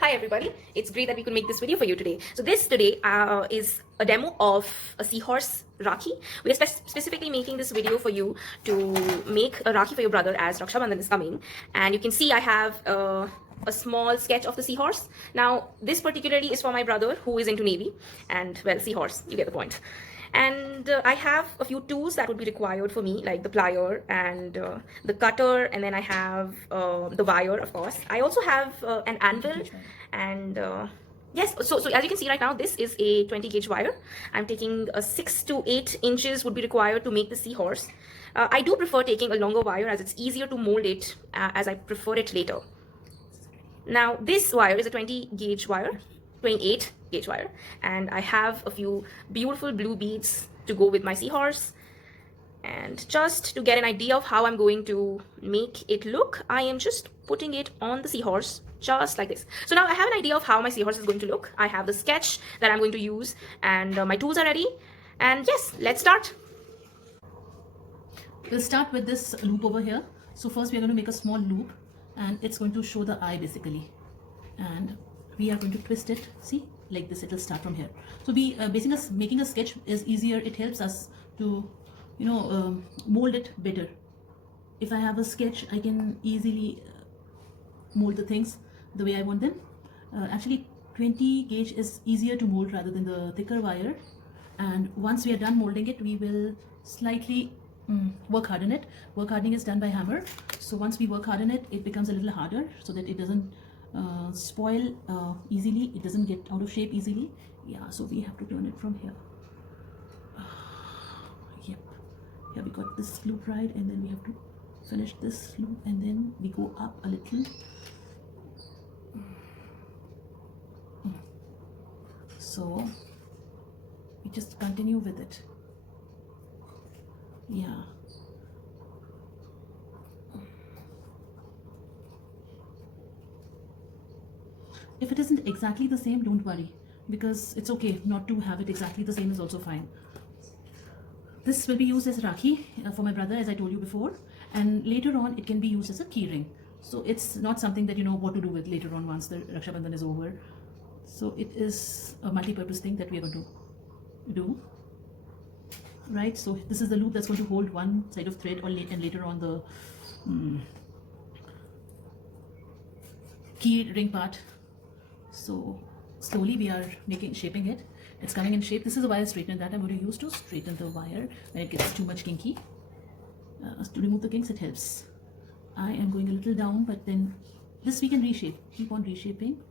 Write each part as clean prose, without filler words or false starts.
Hi everybody, it's great that we could make this video for you today. So this today is a demo of a seahorse Rakhi. We are specifically making this video for you to make a Rakhi for your brother as Raksha Bandhan is coming. And you can see I have a small sketch of the seahorse. Now this particularly is for my brother who is into Navy and well, seahorse, you get the point. And I have a few tools that would be required for me, like the plier and the cutter, and then I have the wire, of course. I also have an anvil, and yes, so as you can see right now, this is a 20 gauge wire. I'm taking 6 to 8 inches would be required to make the seahorse. I do prefer taking a longer wire as it's easier to mold it as I prefer it later. Now this wire is a 20 gauge wire, 28 gauge wire, and I have a few beautiful blue beads to go with my seahorse. And just to get an idea of how I'm going to make it look, I am just putting it on the seahorse just like this. So now I have an idea of how my seahorse is going to look. I have the sketch that I'm going to use, and my tools are ready. And yes, let's start. We'll start with this loop over here. So first we are going to make a small loop, and it's going to show the eye basically, and we are going to twist it, see, like this. It will start from here. So we making a sketch is easier. It helps us to mold it better. If I have a sketch, I can easily mold the things the way I want them. Actually 20 gauge is easier to mold rather than the thicker wire, and once we are done molding it, we will slightly work harden it. Work hardening is done by hammer. So once we work harden it, it becomes a little harder so that it doesn't spoil easily. It doesn't get out of shape easily. Yeah, so we have to turn it from here. Yep. Here we got this loop right, and then we have to finish this loop, and then we go up a little. So we just continue with it. Yeah. If it isn't exactly the same, don't worry, because it's okay not to have it exactly the same, is also fine. This will be used as Rakhi for my brother, as I told you before, and later on it can be used as a key ring. So it's not something that you know what to do with later on once the Raksha Bandhan is over. So it is a multi-purpose thing that we are going to do. Right, so this is the loop that's going to hold one side of thread, and later on the key ring part. So slowly we are shaping it. It's coming in shape. This is a wire straightener that I'm going to use to straighten the wire when it gets too much kinky. To remove the kinks, it helps. I am going a little down, but then this we can reshape. Keep on reshaping,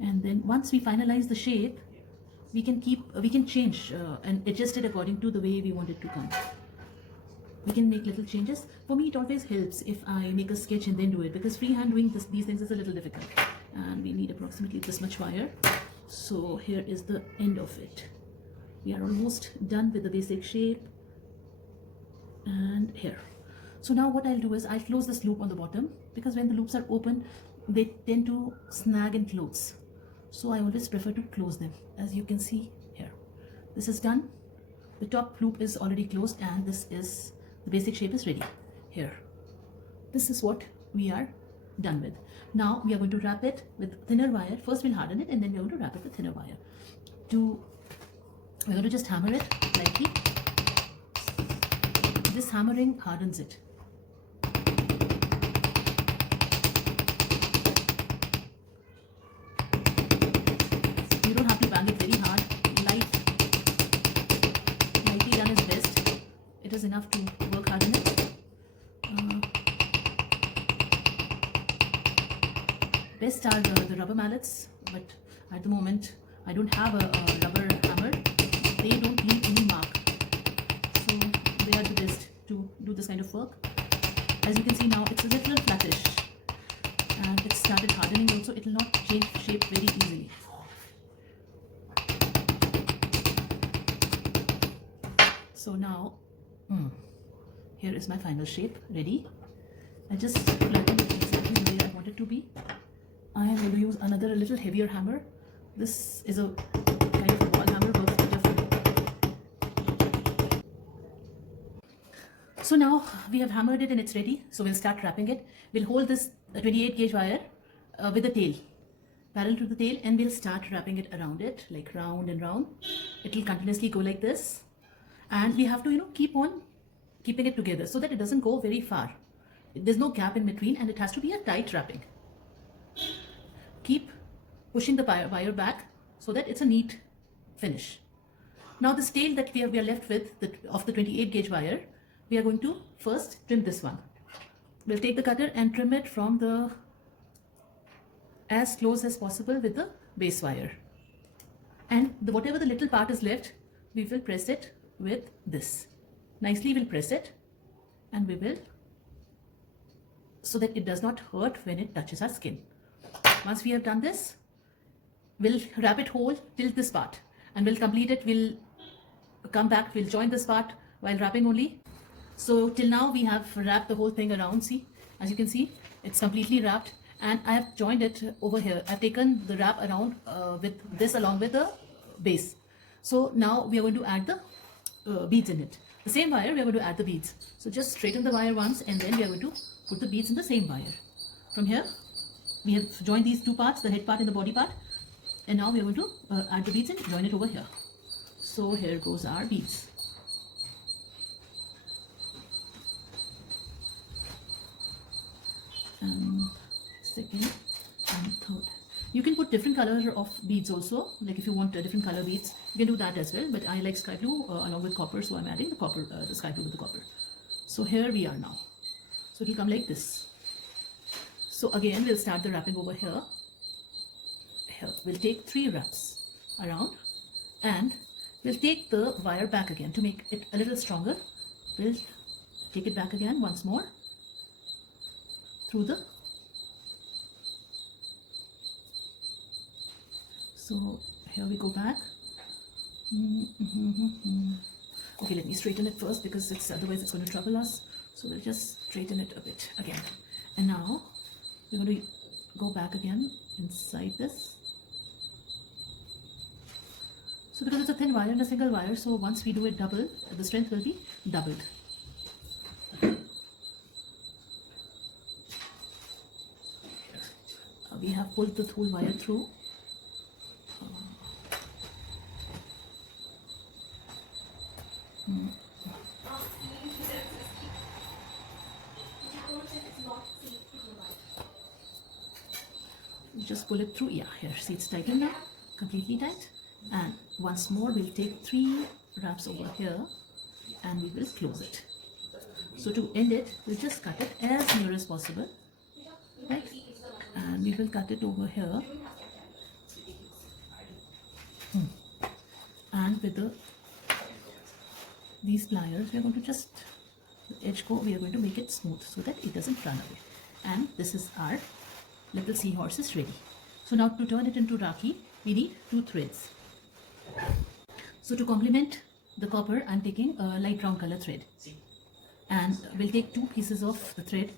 and then once we finalize the shape, we can change and adjust it according to the way we want it to come. We can make little changes. For me, it always helps if I make a sketch and then do it, because freehand doing these things is a little difficult, and we need approximately this much wire. So here is the end of it. We are almost done with the basic shape, and here. So now what I'll do is I'll close this loop on the bottom, because when the loops are open, they tend to snag in clothes. So I always prefer to close them. As you can see here, this is done. The top loop is already closed, and this is the basic shape is ready. Here, this is what we are done with. Now we are going to wrap it with thinner wire. First we'll harden it, and then we're going to wrap it with thinner wire. We're going to just hammer it lightly. This hammering hardens it. You don't have to bang it very hard. Lightly done is best. It is enough to work harden it. Best are the rubber mallets, but at the moment I don't have a rubber hammer. They don't leave any mark, so they are the best to do this kind of work. As you can see now, it's a little flattish, and it started hardening also. It will not change shape very easily. So now here is my final shape ready. I just flattened it exactly the way I want it to be. I am going to use another little heavier hammer. This is a kind of a ball hammer, works better for me. So now we have hammered it and it's ready. So we'll start wrapping it. We'll hold this 28 gauge wire with the tail. parallel to the tail, and we'll start wrapping it around it, like round and round. It will continuously go like this, and we have to, keep on keeping it together so that it doesn't go very far. There's no gap in between, and it has to be a tight wrapping. Keep pushing the wire back so that it's a neat finish. Now this tail that we are left with of the 28 gauge wire, we are going to first trim this one. We'll take the cutter and trim it from the as close as possible with the base wire, and whatever the little part is left, we will press it with this. Nicely we'll press it, and we will, so that it does not hurt when it touches our skin. Once we have done this, we'll wrap it whole till this part, and we'll complete it. We'll come back, we'll join this part while wrapping only. So till now we have wrapped the whole thing around. See, as you can see, it's completely wrapped, and I have joined it over here. I've taken the wrap around with this along with the base. So now we are going to add the beads in it. The same wire, we are going to add the beads. So just straighten the wire once, and then we are going to put the beads in the same wire. From here, we have joined these two parts, the head part and the body part, and now we are going to add the beads and join it over here. So here goes our beads. Second and third. You can put different color of beads also, like if you want different color beads, you can do that as well, but I like sky blue along with copper, so I'm adding the copper, the sky blue with the copper. So here we are now. So it will come like this. So again, we'll start the wrapping over here. Here we'll take 3 wraps around, and we'll take the wire back again to make it a little stronger. We'll take it back again once more through the, so here we go back. Okay, let me straighten it first, because otherwise it's going to trouble us. So we'll just straighten it a bit again, and now we're going to go back again inside this. So because it's a thin wire and a single wire, so once we do it double, the strength will be doubled. We have pulled the whole wire through. Just pull it through. Yeah, here, see, it's tightened now, completely tight. And once more, we'll take 3 wraps over here, and we will close it. So to end it, we'll just cut it as near as possible, right? And we will cut it over here, and with these pliers, we are going to just, the edge we are going to make it smooth so that it doesn't run away. And this is our little seahorse is ready. So now to turn it into Rakhi, we need 2 threads. So to complement the copper, I'm taking a light brown color thread, and we'll take 2 pieces of the thread.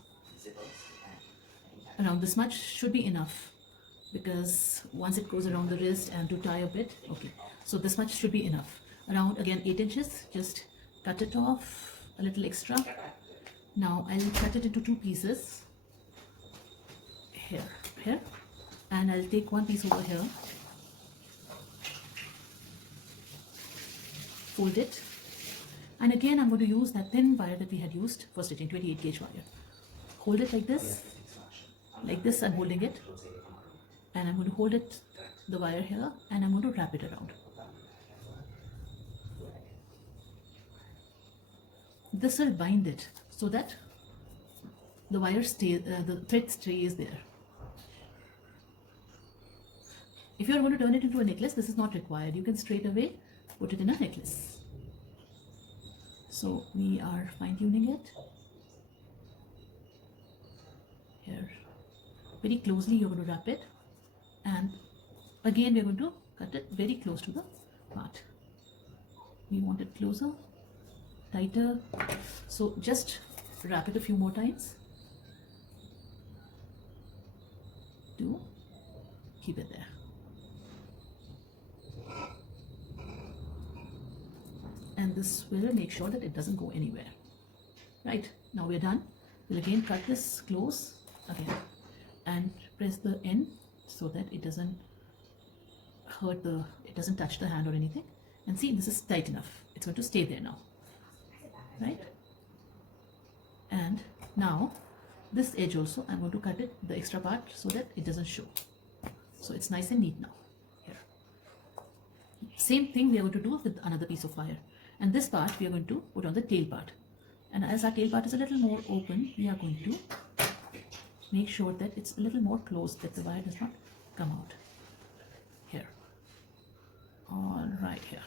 Around this much should be enough, because once it goes around the wrist and to tie a bit, okay, so this much should be enough. Around again 8 inches, just cut it off a little extra. Now I'll cut it into 2 pieces, here, and I'll take 1 piece over here, fold it, and again I'm going to use that thin wire that we had used for stitching, 28 gauge wire. Hold it like this I'm holding it, and I'm going to hold it, the wire here, and I'm going to wrap it around. This will bind it so that the wire stays, the thread stays there. If you are going to turn it into a necklace, this is not required. You can straight away put it in a necklace. So we are fine-tuning it. Here, very closely you're going to wrap it, and again we're going to cut it very close to the part. We want it closer, tighter, so just wrap it a few more times to keep it there. And this will make sure that it doesn't go anywhere. Right, now we're done. We'll again cut this close again and press the end so that it doesn't hurt it doesn't touch the hand or anything. And see, this is tight enough. It's going to stay there now, right? And now this edge also, I'm going to cut it, the extra part, so that it doesn't show. So it's nice and neat now. Here. Same thing we are going to do with another piece of wire. And this part we are going to put on the tail part. And as our tail part is a little more open, we are going to make sure that it's a little more closed, that the wire does not come out. Here. All right, here.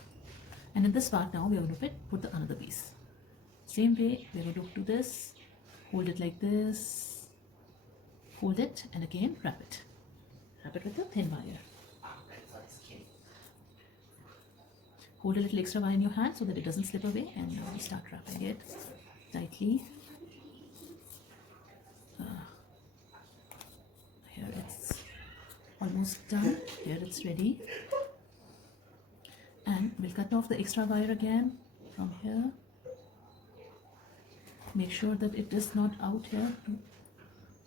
And in this part now we are going to put the another piece. Same way, we are going to do this, hold it like this, hold it, and again wrap it. Wrap it with a thin wire. Hold a little extra wire in your hand so that it doesn't slip away, and now we start wrapping it tightly. Here it's almost done. Here it's ready. And we'll cut off the extra wire again from here. Make sure that it is not out here.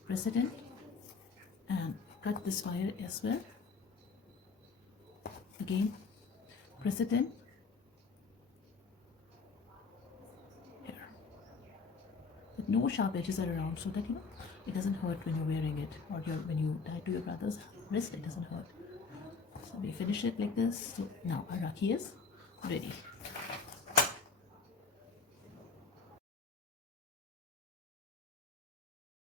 Press it in and cut this wire as well. Again, press it in. Here. But no sharp edges are around, so that it doesn't hurt when you're wearing it, or when you tie to your brother's wrist, it doesn't hurt. So we finish it like this. So now our Rakhi is ready.